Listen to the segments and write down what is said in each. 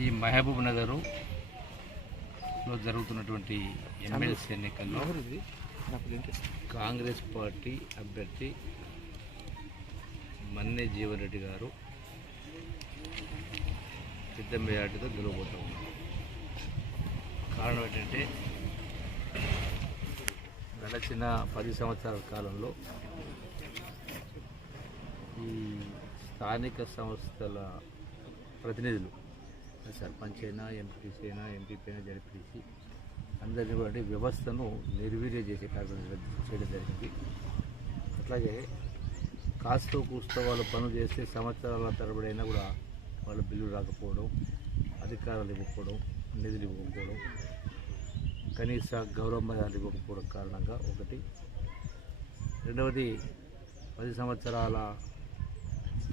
ఈ మహబూబ్ నగర్లో జరుగుతున్నటువంటి ఎమ్మెల్సీ ఎన్నికల్లో కాంగ్రెస్ పార్టీ అభ్యర్థి మన్నే జీవన్ రెడ్డి గారు పెద్ద మెజార్టీతో గెలవబోతూ ఉన్నారు. కారణం ఏంటంటే గడిచిన 10 సంవత్సరాల కాలంలో ఈ స్థానిక సంస్థల ప్రతినిధులు సర్పంచ్ అయినా, ఎంపీసీ అయినా, ఎంపీపీ అయినా, జడ్పీసీ అందరినీ బట్టి వ్యవస్థను నిర్వీర్యం చేసే కార్యక్రమం చేయడం జరిగింది. అట్లాగే కాస్తో కూస్తో వాళ్ళు పనులు చేస్తే సంవత్సరాల తరబడి అయినా కూడా వాళ్ళ బిల్లు రాకపోవడం, అధికారాలు ఇవ్వకపోవడం, నిధులు ఇవ్వకపోవడం, కనీస గౌరవ మర్యాదలు ఇవ్వకపోవడం కారణంగా ఒకటి. రెండవది 10 సంవత్సరాల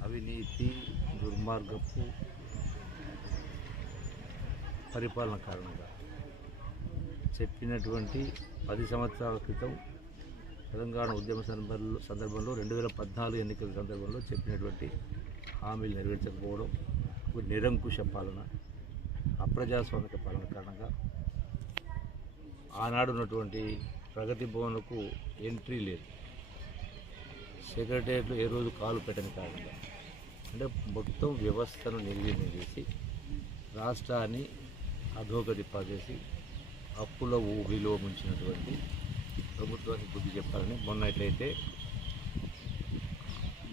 అవినీతి, దుర్మార్గపు పరిపాలన కారణంగా చెప్పినటువంటి 10 సంవత్సరాల క్రితం తెలంగాణ ఉద్యమ సందర్భంలో 2014 ఎన్నికల సందర్భంలో చెప్పినటువంటి హామీలు నెరవేర్చకపోవడం, నిరంకుశ పాలన, అప్రజాస్వామిక పాలన కారణంగా ఆనాడు ఉన్నటువంటి ప్రగతి భవన్కు ఎంట్రీ లేదు, సెక్రటేరియట్లో ఏ రోజు కాలు పెట్టని కారణంగా, అంటే మొత్తం వ్యవస్థను నిర్వీర్యం చేసి రాష్ట్రాన్ని అధోగతి పాచేసి అప్పుల ఊబిలో ముంచినటువంటి ప్రభుత్వానికి బుద్ధి చెప్పాలని మొన్న ఎట్లయితే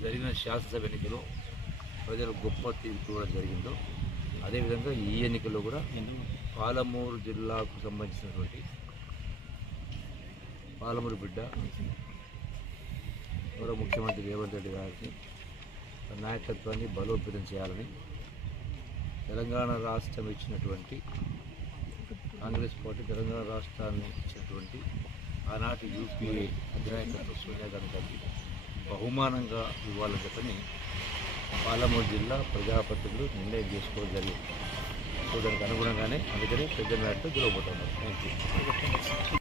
జరిగిన శాసనసభ ఎన్నికలో ప్రజలు గొప్ప తీర్పు కూడా జరిగిందో, అదేవిధంగా ఈ ఎన్నికల్లో కూడా పాలమూరు జిల్లాకు సంబంధించినటువంటి పాలమూరు బిడ్డ గౌరవ ముఖ్యమంత్రి రేవంత్ రెడ్డి గారికి నాయకత్వాన్ని బలోపేతం చేయాలని తెలంగాణ రాష్ట్రం ఇచ్చినటువంటి కాంగ్రెస్ పార్టీ తెలంగాణ రాష్ట్రాన్ని ఇచ్చినటువంటి ఆనాటి యూపీఏ అధినాయకత్వం సోనియా గాంధీ గారికి బహుమానంగా ఇవ్వాలని చెప్పని పాలమూరు జిల్లా ప్రజాప్రతినిధులు నిర్ణయం చేసుకోవడం జరిగింది. సో దానికి అనుగుణంగానే అందుకనే పెద్ద మేరతో గెలవబోతున్నారు. Thank you.